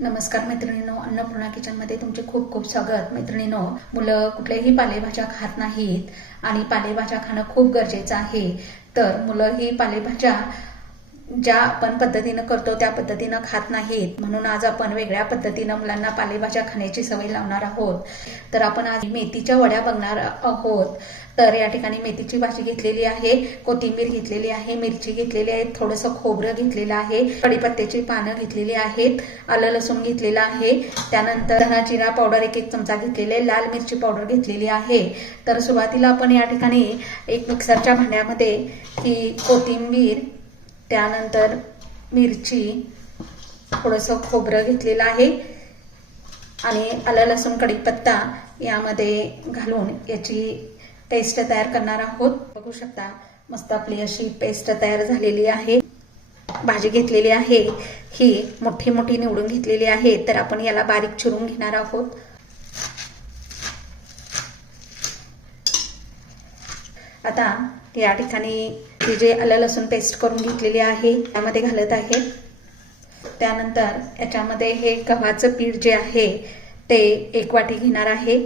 नमस्कार मैत्रिणींनो, अन्नपूर्णा किचनमध्ये तुमचे खूप खूप स्वागत. मैत्रिणींनो, मुलं कुठल्याही पालेभाज्या खात नाहीत आणि पालेभाज्या खाणं खूप गरजेचं आहे. तर मुलं ही पालेभाज्या ज्या आपण पद्धतीनं करतो त्या पद्धतीनं खात नाहीत, म्हणून आज आपण वेगळ्या पद्धतीनं मुलांना पालेभाज्या खाण्याची सवय लावणार आहोत. तर आपण आज मेथीच्या वड्या बघणार आहोत. तर या ठिकाणी मेथीची भाजी घेतलेली आहे, कोथिंबीर घेतलेली आहे, मिरची घेतलेली आहे, थोडंसं खोबरं घेतलेलं आहे, कढीपत्त्याची पानं घेतलेली आहेत, आलं लसूण घेतलेलं आहे, त्यानंतर धना जिरा पावडर 1 चमचा घेतलेले, लाल मिरची पावडर घेतलेली आहे. तर सुरुवातीला आपण या ठिकाणी एक मिक्सरच्या भांड्यामध्ये ही कोथिंबीर, त्यानंतर मिरची, थोडंसं खोबरं घेतलेलं आहे आणि आलं लसूण कढीपत्ता यामध्ये घालून याची पेस्ट तयार करणार आहोत. बघू शकता मस्त आपली अशी पेस्ट तयार झालेली आहे. भाजी घेतलेली आहे ही मोठी मोठी निवडून घेतलेली आहे. तर आपण याला बारीक चिरून घेणार आहोत. आता या ठिकाणी ही जे आलं लसूण पेस्ट करून घेतलेली आहे त्यामध्ये घालत आहे. त्यानंतर याच्यामध्ये हे गव्हाचं पीठ जे आहे ते 1 वाटी घेणार आहे.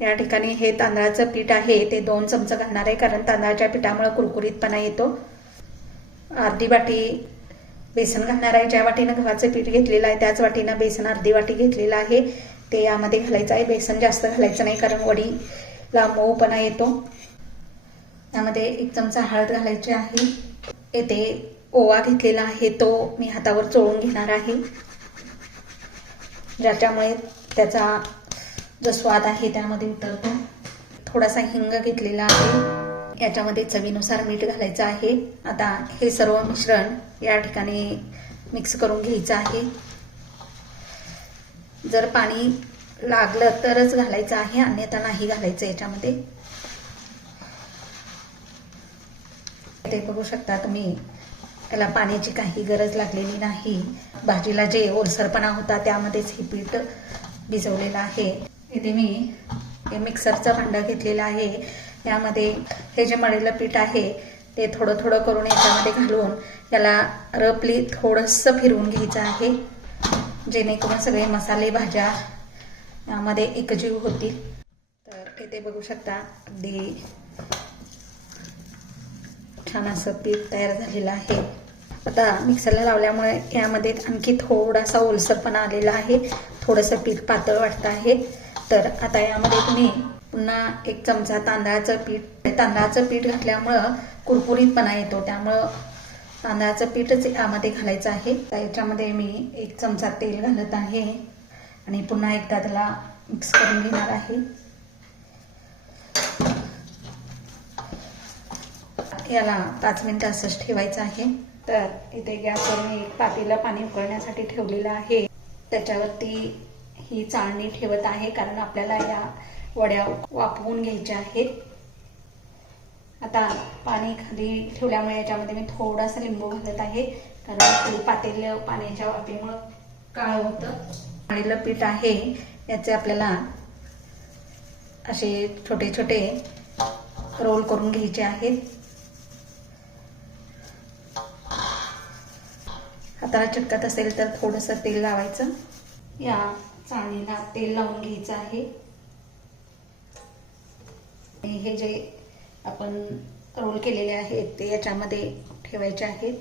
या ठिकाणी हे तांदळाचं पीठ आहे ते 2 चमचे घालणार आहे, कारण तांदळाच्या पिठामुळे कुरकुरीतपणा येतो. अर्धी वाटी बेसन घालणार आहे. ज्या वाटीनं गव्हाचं पीठ घेतलेलं आहे त्याच वाटीनं बेसन अर्धी वाटी घेतलेलं आहे ते यामध्ये घालायचं आहे. बेसन जास्त घालायचं नाही, कारण वडीला मऊपणा येतो. यामध्ये 1 चमचा हळद घालायची आहे. येथे ओवा घेतलेला आहे तो मी हातावर चोळून घेणार आहे, ज्याच्यामुळे त्याचा जो स्वाद आहे त्यामध्ये उतरतो. थोडासा हिंग घेतलेला आहे. याच्यामध्ये चवीनुसार मीठ घालायचं आहे. आता हे सर्व मिश्रण या ठिकाणी मिक्स करून घ्यायचं आहे. जर पाणी लागलं तरच घालायचं आहे, अन्यथा नाही घालायचं याच्यामध्ये. ते बघू शकता तुम्ही, त्याला पाण्याची काही गरज लागलेली नाही. भाजीला जे ओलसरपणा होता त्यामध्येच हे पीठ भिजवलेलं आहे. इथे मी हे मिक्सरचं भांडं घेतलेलं आहे. यामध्ये हे जे मळलेलं पीठ आहे ते थोडं थोडं करून याच्यामध्ये घालून याला रफली थोडंसं फिरवून घ्यायचं आहे, जेणेकरून सगळे मसाले भाज्या यामध्ये एकजीव होतील. तर इथे बघू शकता अगदी छान असं पीठ तयार झालेलं आहे. आता मिक्सरला लावल्यामुळे यामध्ये आणखी थोडासा ओलसरपणा आलेला आहे, थोडंसं पीठ पातळ वाटतं आहे. तर आता यामध्ये तुम्ही पुन्हा 1 चमचा तांदळाचं पीठ घातल्यामुळं कुरकुरीतपणा येतो, त्यामुळं तांदळाचं पीठच यामध्ये घालायचं आहे. तर याच्यामध्ये मी 1 चमचा तेल घालत आहे आणि पुन्हा एकदा त्याला मिक्स करून घेणार आहे. याला 5 मिनिटं असंच ठेवायचं आहे. तर इथे गॅसवर मी एक पातेलं पाणी उकळण्यासाठी ठेवलेलं आहे. त्याच्यावरती ही चाळणी ठेवत आहे, कारण आपल्याला या वड्या वाफवून घ्यायच्या आहेत. आता पाणी खाली ठेवल्यामुळे याच्यामध्ये मी थोडासा लिंबू घालत आहे, कारण पातेलं पाण्याच्या वाफेमुळे काळं होतं. मळलेलं पीठ आहे याचे आपल्याला असे छोटे छोटे रोल करून घ्यायचे आहेत. हाताला चिटकत असेल तर थोडंसं तेल लावायचं. या चाळणीला तेल लावून घ्यायचं आहे. हे जे आपण रोल केलेले आहेत ते याच्यामध्ये ठेवायचे आहेत.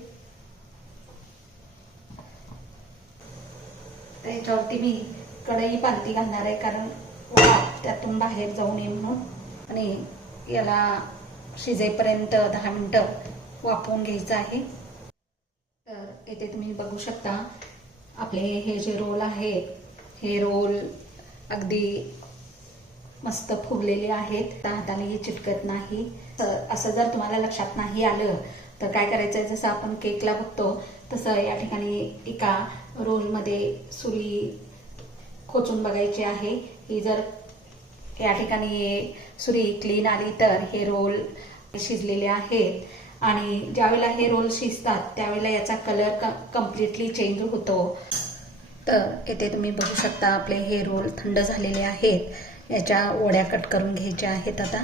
त्याच्यावरती मी कढई पालती घालणार आहे, कारण वाफ त्यातून बाहेर जाऊ नये म्हणून. आणि याला शिजेपर्यंत 10 मिनिटं वाफवून घ्यायचं आहे. तर इथे तुम्ही बघू शकता आपले हे जे रोल आहेत हे रोल अगदी मस्त फुगलेले आहेत, हातानेही चिटकत नाही. असं जर तुम्हाला लक्षात नाही आलं तर काय करायचं, जसं आपण केकला बघतो तसं या ठिकाणी एका रोलमध्ये सुरी खोचून बघायची आहे. ही जर या ठिकाणी सुरी क्लीन आली तर हे रोल शिजलेले आहेत. आणि ज्यावेळेला हे रोल शिजतात त्यावेळेला याचा कलर कम्प्लिटली चेंज होतो. तर येथे तुम्ही बघू शकता आपले हे रोल थंड झालेले आहेत. याच्या वड्या कट करून घ्यायच्या आहेत. आता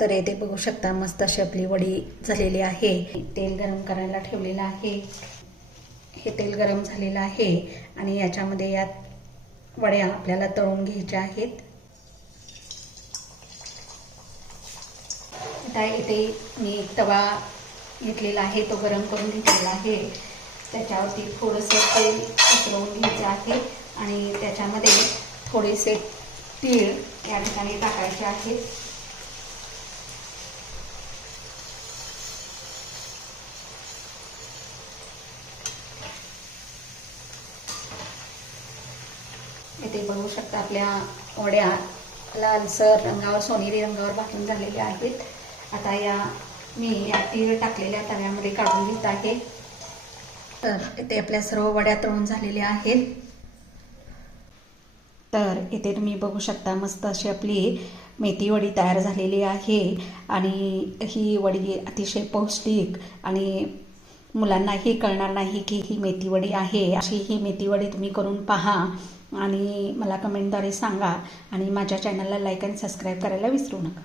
तर येथे बघू शकता मस्त अशी आपली वडी झालेली आहे. तेल गरम करायला ठेवलेलं आहे. हे तेल गरम झालेलं आहे आणि याच्यामध्ये या वड्या आपल्याला तळून घ्यायच्या आहेत. आता इथे मी एक तवा घेतलेला आहे, तो गरम करून घेतलेला आहे. त्याच्यावरती थोडंसं तेल पसरवून घ्यायचं आहे आणि त्याच्यामध्ये थोडेसे तीळ या ठिकाणी टाकायचे आहेत. इथे बघू शकता आपल्या वड्या लालसर रंगावर, सोनेरी रंगावर भाजून झालेल्या आहेत. आता मी या तीळ टाकलेल्या तव्यामध्ये काढून घेत आहे. तर इथे आपल्या सर्व वड्या तळून झालेल्या आहेत. तर इथे तुम्ही बघू शकता मस्त अशी आपली मेथी वडी तयार झालेली आहे आणि ही वडी अतिशय पौष्टिक आणि मुलांनाही कळणार नाही की ही मेथी वडी आहे. अशी ही मेथी वडी तुम्ही करून पहा आणि मला कमेंटद्वारे सांगा आणि माझ्या चॅनलला लाईक आणि सबस्क्राईब करायला विसरू नका.